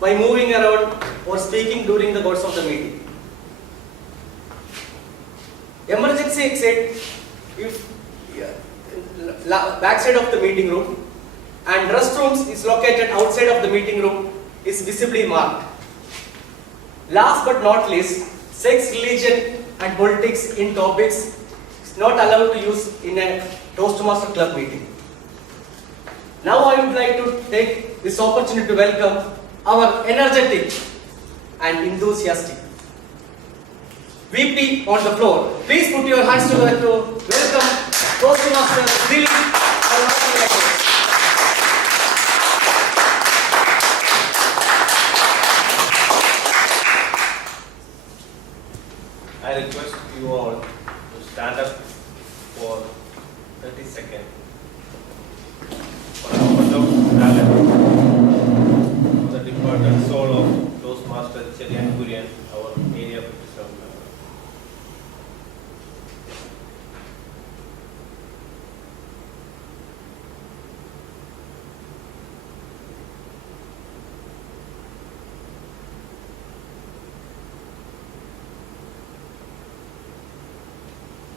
by moving around or speaking during the course of the meeting. Emergency exit if backside of the meeting room, and restrooms is located outside of the meeting room is visibly marked. Last but not least, sex, religion and politics in topics is not allowed to use in a Toastmaster club meeting. Now I would like to take this opportunity to welcome our energetic and enthusiastic VP on the floor. Please put your hands together to welcome Toastmaster Dilip. I request you all to stand up for 30 seconds for a moment of talent for the departed soul of Toastmaster Cherian Kurian, our area 57 member.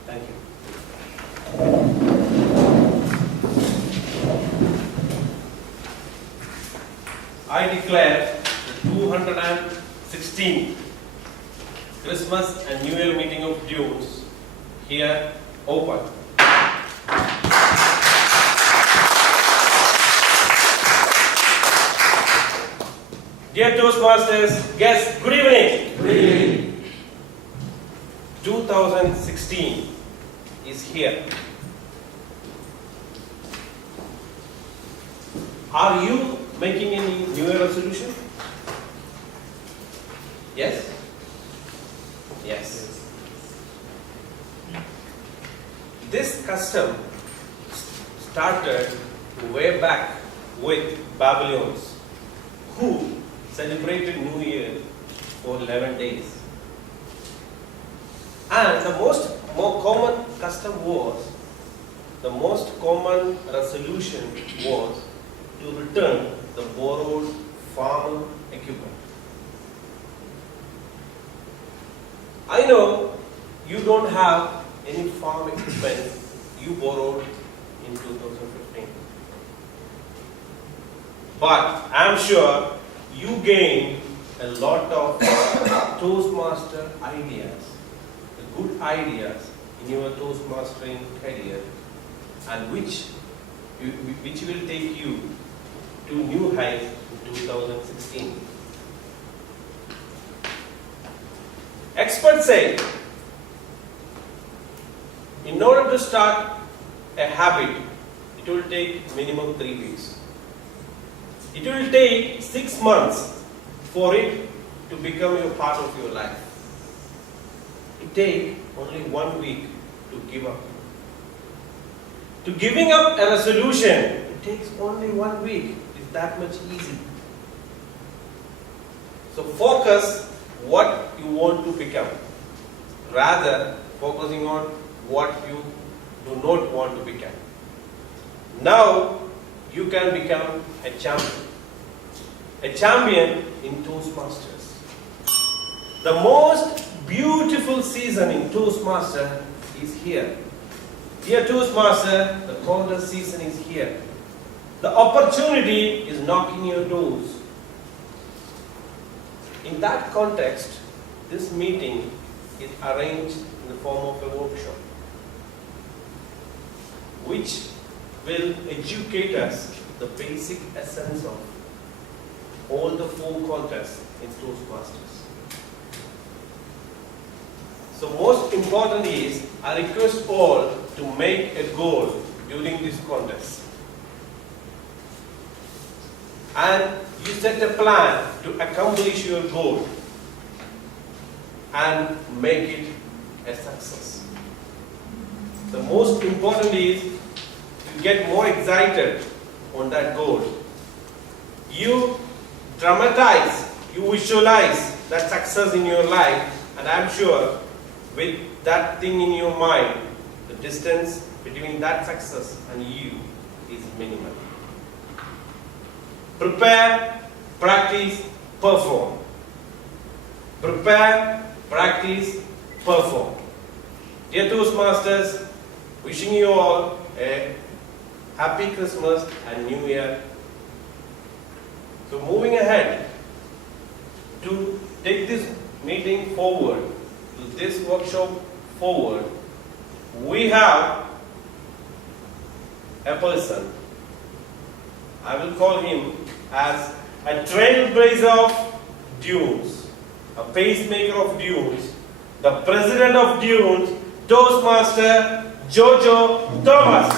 Thank you. I declare the 216th Christmas and New Year meeting of Dunes here open. Dear Toastmasters, guests, good evening. Good evening. 2016 is here. Are you making any New Year resolution? Yes? Yes. This custom started way back with Babylonians, who celebrated New Year for 11 days. And the more common custom was, the most common resolution was to return the borrowed farm equipment. I know you don't have any farm equipment you borrowed in 2015. But I'm sure you gained a lot of Toastmaster ideas, the good ideas in your Toastmastering career, and which will take you to new heights in 2016. Experts say, in order to start a habit, it will take minimum 3 weeks. It will take 6 months for it to become a part of your life. It takes only 1 week to give up. To giving up a resolution, it takes only 1 week. It's that much easy. So focus what you want to become, rather focusing on what you do not want to become. Now you can become a champion in Toastmasters. The most beautiful season in Toastmaster is here. Dear Toastmaster, the contest season is here. The opportunity is knocking your doors. In that context, this meeting is arranged in the form of a workshop, which will educate us the basic essence of all the 4 contests in Toastmasters. So most important is, I request all to make a goal during this contest. And you set a plan to accomplish your goal and make it a success. The most important is to get more excited on that goal. You dramatize, you visualize that success in your life, and I'm sure with that thing in your mind, the distance between that success and you is minimal. Prepare practice, perform. Prepare, practice, perform. Dear Toastmasters, wishing you all a happy Christmas and New Year. So moving ahead to take this meeting forward, to this workshop forward, we have a person. I will call him as a trailblazer of dunes, a pacemaker of dunes, the president of dunes, Toastmaster Jojo Thomas.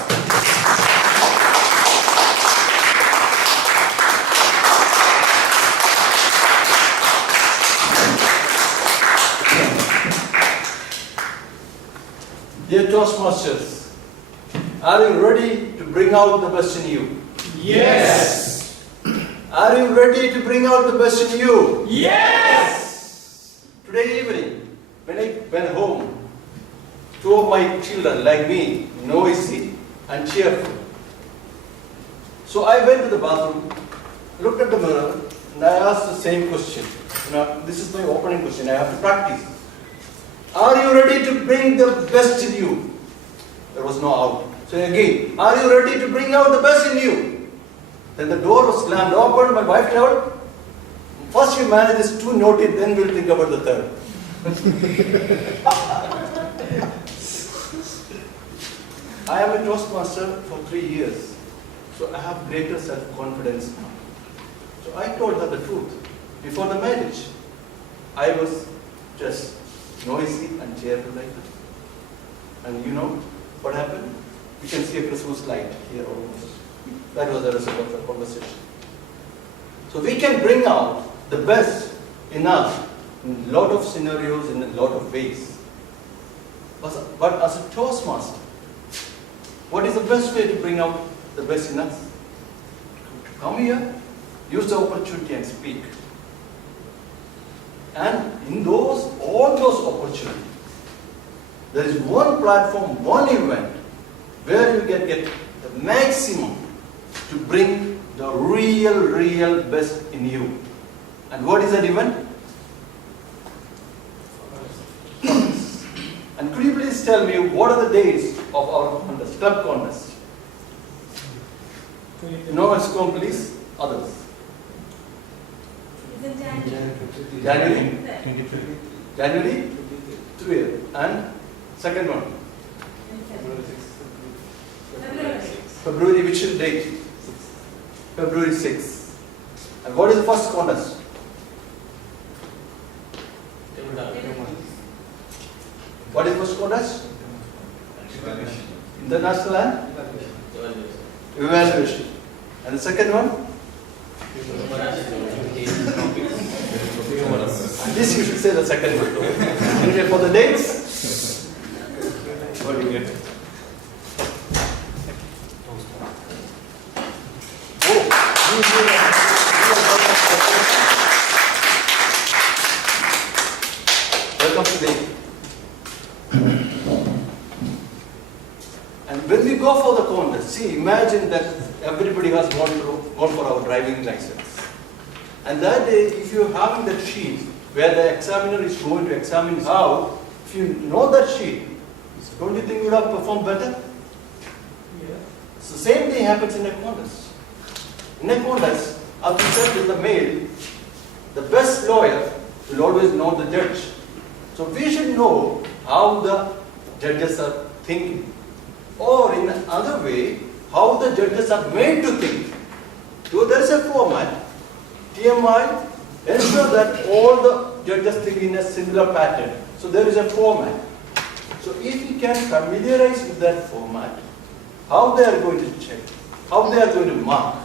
Dear Toastmasters, are you ready to bring out the best in you? Yes! Are you ready to bring out the best in you? Yes! Today evening, when I went home, two of my children, like me, noisy and cheerful. So I went to the bathroom, looked at the mirror, and I asked the same question. This is my opening question, I have to practice. Are you ready to bring the best in you? There was no out. So again, are you ready to bring out the best in you? Then the door was slammed open, my wife told, first you manage this two naughty, then we'll think about the third. I am a Toastmaster for 3 years, so I have greater self-confidence now. So I told her the truth. Before the marriage, I was just noisy and cheerful like that. And you know what happened? You can see a Christmas light here almost. That was the result of the conversation. So we can bring out the best in us in a lot of scenarios, in a lot of ways. But as a Toastmaster, what is the best way to bring out the best in us? To come here, use the opportunity and speak. And in all those opportunities, there is one platform, one event, where you can get the maximum to bring the real best in you. And what is that event? And could you please tell me what are the days of our contest, club contest? No, it's come, please. Others. January? January? 3. And second one? February, which date? February 6th. And what is the first contest? What is the first contest? International and? Evaluation. And the second one? At least you should say the second one. Anyway, for the dates, what do you get? Welcome to the. And when we go for the contest, see, imagine that everybody has gone for our driving license. And that day, if you're having that sheet where the examiner is going to examine how, if you know that sheet, don't you think you would have performed better? Yeah. So same thing happens in a contest. In a contest, as we said in the mail, the best lawyer will always know the judge. So we should know how the judges are thinking. Or in another way, how the judges are made to think. So there is a format. TMI ensure that all the judges think in a similar pattern. So there is a format. So if we can familiarize with that format, how they are going to check, how they are going to mark,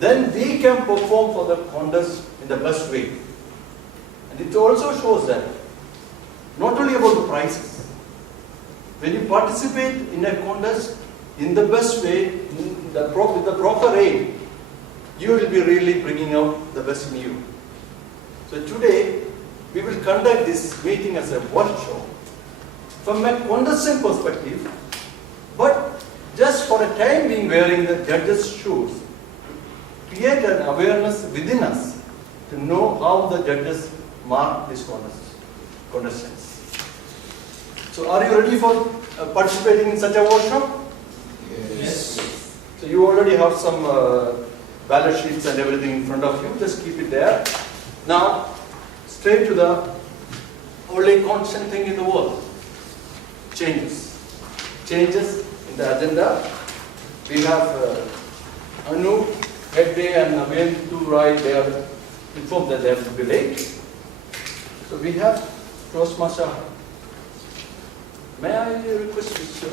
then we can perform for the contest in the best way. And it also shows that not only about the prizes. When you participate in a contest in the best way, with the proper aim, you will be really bringing out the best in you. So today, we will conduct this meeting as a workshop from a contestant perspective, but just for a time being wearing the judge's shoes, create an awareness within us to know how the judges mark these contestants. So are you ready for participating in such a workshop? Yes. So you already have some ballot sheets and everything in front of you. Just keep it there. Now, straight to the only constant thing in the world. Changes. Changes in the agenda. We have Anu, Hegde and Naveen to write. They are informed that they have to be late. So we have Toastmaster. May I request you, sir?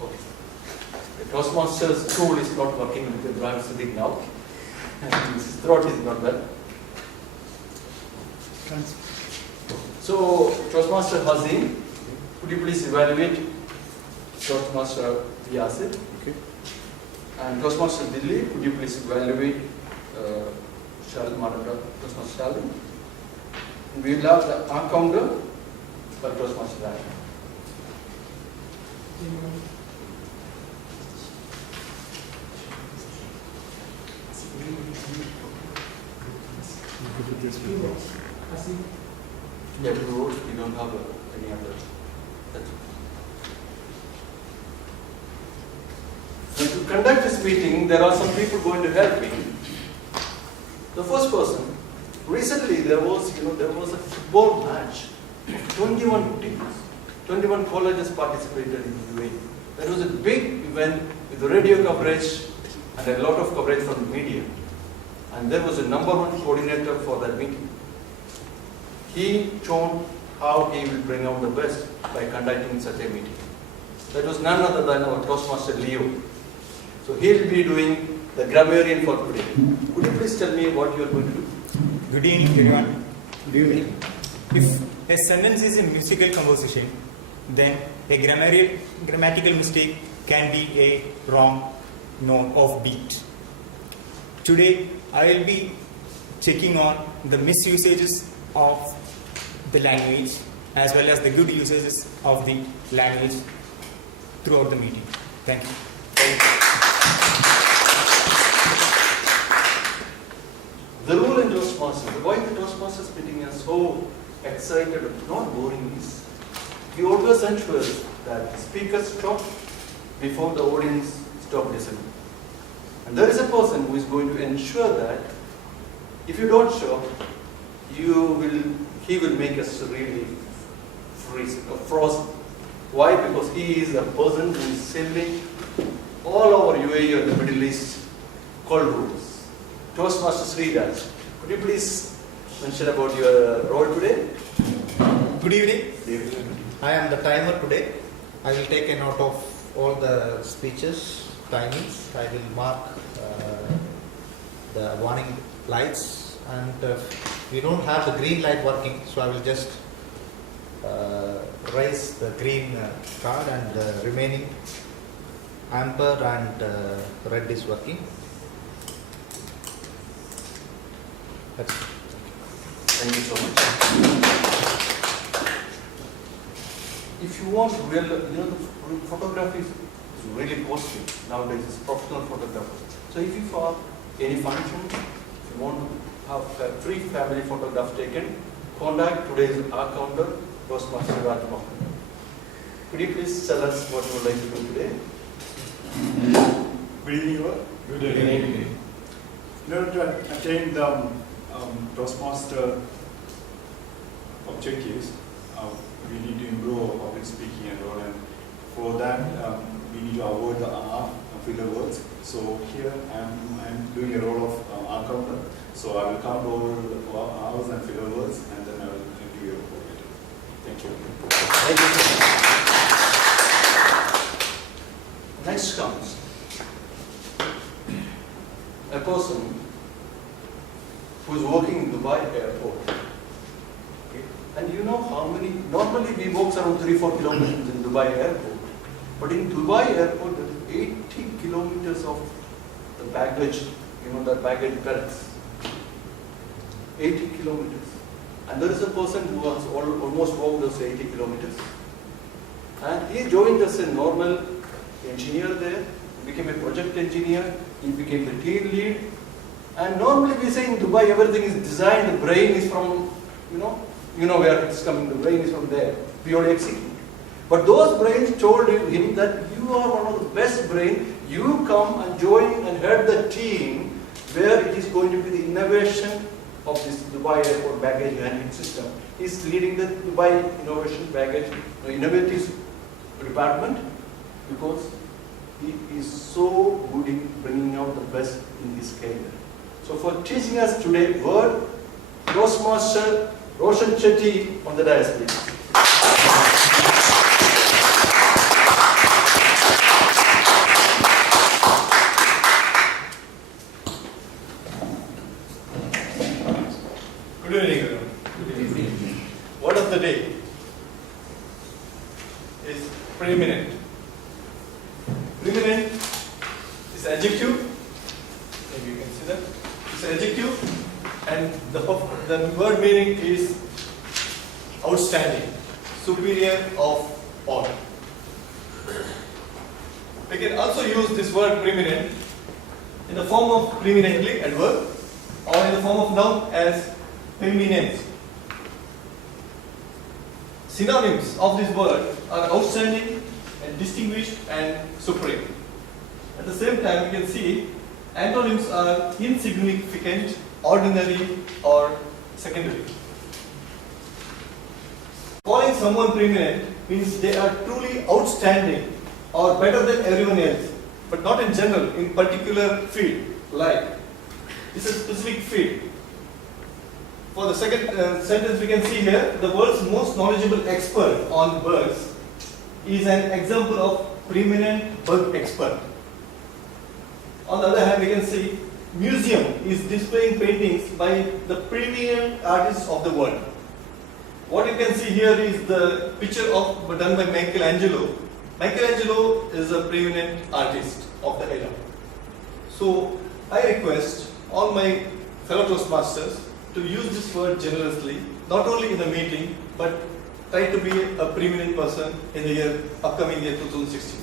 Okay. The Toastmasters tool is not working with the driver sitting now. His throat is not well. So, Toastmaster Hazim, could you please evaluate Toastmaster Yasir? Okay. And Toastmaster Dilli, could you please evaluate Toastmaster Shalin? And we will have the counter for Toastmaster Ryan. Yeah, two rows, we don't have any other. That's okay. Now, to conduct this meeting, there are some people going to help me. The first person, recently there was a football match. 21 teams, 21 colleges participated in the UAE. That was a big event with radio coverage and a lot of coverage from the media. And there was a #1 coordinator for that meeting. He shown how he will bring out the best by conducting such a meeting. That was none other than our Toastmaster Leo. So he will be doing the grammarian for today. Could you please tell me what you are going to do? Good evening, everyone. Good evening. If a sentence is a musical composition, then a grammatical mistake can be a wrong note of beat. Today, I will be checking on the misusages of the language as well as the good usages of the language throughout the meeting. Thank you. The rule in Toastmasters, why the Toastmasters meeting is so excited, not boring is, he always ensures that the speakers stop before the audience stop listening. And there is a person who is going to ensure that if you don't show, he will make us really frozen. Why? Because he is a person who is selling all over UAE or the Middle East cold rules. Toastmaster Sriraj, could you please mention about your role today? Good evening. I am the timer today. I will take a note of all the speeches, timings. I will mark the warning lights, and we don't have the green light working, so I will just raise the green card, and the remaining amber and red is working. That's it. Thank you so much. If you want real, the photography is really costly nowadays. It's professional photographer. So if you have any function, if you want to have a free family photograph taken, contact today's counter, Toastmaster Rajma. Could you please tell us what you would like to do today? Good evening, all. Good evening. In order to attain the Toastmaster objectives, we need to improve our public speaking and all, and for that we need to avoid the filler words. So here I am doing a role of counter. So I will count all the R's and filler words, and then I will give you a report later. Thank you. Thank you. Next comes a person who is working in Dubai airport. Okay. And you know how many, normally we walk around 3-4 kilometers in Dubai airport. But in Dubai airport, there is 80 kilometers of the baggage, the baggage belts. 80 kilometers. And there is a person who has almost walked those 80 kilometers. And he joined as a normal engineer there, became a project engineer, he became the team lead, And normally we say in Dubai everything is designed, the brain is from, you know where it's coming, the brain is from there. We only execute. But those brains told him that you are one of the best brains, you come and join and head the team where it is going to be the innovation of this Dubai airport baggage handling system. He's leading the Dubai innovation baggage, innovative department because he is so good in bringing out the best in his career. So for teaching us today word, Toastmaster Roshan Chetty on the dais, please. Good evening, everyone. Good evening. Word of the day is preeminent. Preeminent is adjective. Maybe you can see that. It's an adjective, and the word meaning is outstanding, superior of all. We can also use this word preeminent in the form of preeminently adverb or in the form of noun as preeminence. Synonyms of this word are outstanding and distinguished and supreme. At the same time, you can see antonyms are insignificant, ordinary, or secondary. Calling someone preeminent means they are truly outstanding or better than everyone else, but not in general, in particular field. Like, it's a specific field. For the second sentence, we can see here, the world's most knowledgeable expert on bugs is an example of preeminent bug expert. On the other hand, we can see museum is displaying paintings by the preeminent artists of the world. What you can see here is the picture done by Michelangelo. Michelangelo is a preeminent artist of the era. So I request all my fellow Toastmasters to use this word generously, not only in a meeting, but try to be a preeminent person in the upcoming year 2016.